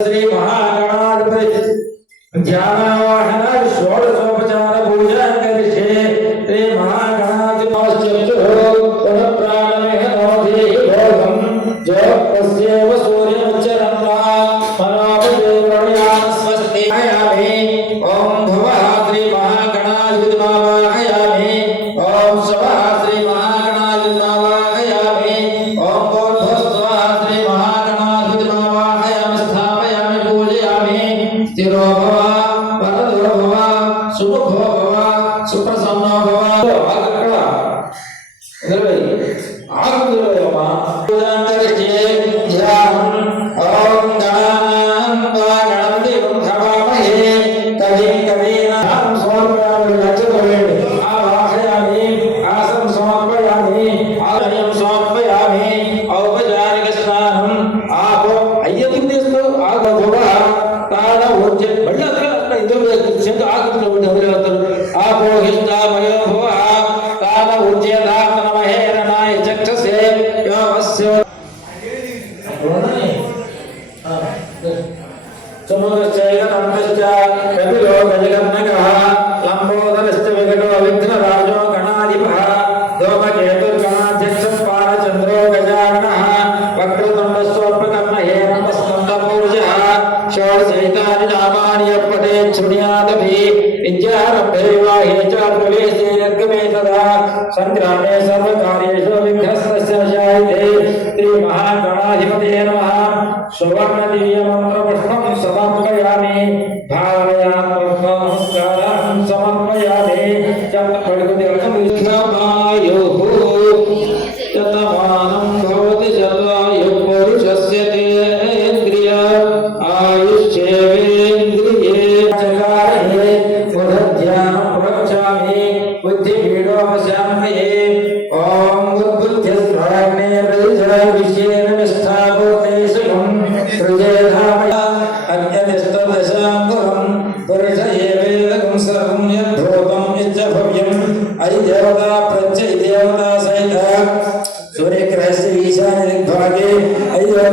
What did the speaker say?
श्री महागणाधिपति ध्यानावाहन षोडशोपचार पूजा करिष्ये श्री महागणाधिपतिश्चक्षुः पुनः प्राणमेह नवधेहि भोगं जो तस्यैव सूर्यमुच्चरन् वा मनोपदेवरणयान् स्वस्ति आयामि ॐ भवः श्री महागणाधिपतिमावाहयामि ॐ स्वः श्री महागणाधिपतिमावाहयामि ॐ भूर्भुवः श्री स्थिरो भव वरदो भव सुमुखो भव सुप्रसन्नो भव आगक्कड निलवै आगुदिरोयमा पूजां करिष्ये ध्यानं ओम गणानां त्वा गणपतिं हवामहे कविं कवीनां समर्पयामि लज्जतवेणि आवाहयामि आसनं समर्पयामि आलयं समर्पयामि औपचारिकस्नानं आपो अय्यतिस्तो आगो भव ताण ऊर्जे बल्ले अत्र इदुवे सेंद आगुत्तु उडवलतु आपो हिष्टामयो भवः ताण ऊर्जे धाम नमः रणाय चक्षसे योवस्य समुद्रश्चैकनन्तश्च कपिलो गजकर्णकः लम्बोदरश्च विकटो विघ्नराजो गणाधिपः धूमकेतुर्गणाध्यक्षः पालचन्द्रो गजाननः वक्रतुण्डस्वर्पकर्णहे नमस्कन्दपूर्जः षोडशैतानि नामानि यः शृणुयादपि विद्यारम्भे विवाहे च प्रवेशे निर्गमे तदा सङ्ग्रामे सर्वकार्येषु विघ्नस्तस्य जायते श्रीमहागणाधिपतये नमः सुवर्णदिव्यमन्त्रपुष्पं समर्पयामि भावयामि नमस्कारं समर्पयामि चक्रपडिकुतिर्घमायुः शतमानं भवति शतायुः पुरुषस्य तेन्द्रिय आयुष्येवेन्द्रिये चकारे बुधध्यानं प्रवक्ष्यामि बुद्धिपीडोपशान्तये ॐ बुद्धिस्प्राग्नेर्विषयेण निष्ठापूर्तेषुं सृजेधामय अन्यनिष्ठदशाङ्कुरं पुरुषये वेदकं सर्वं यद्भूतं यच्च भव्यम् अयि देवता प्रत्यय देवता सहित सूर्यग्रहस्य ईशान्य दिग्भागे अयि देवता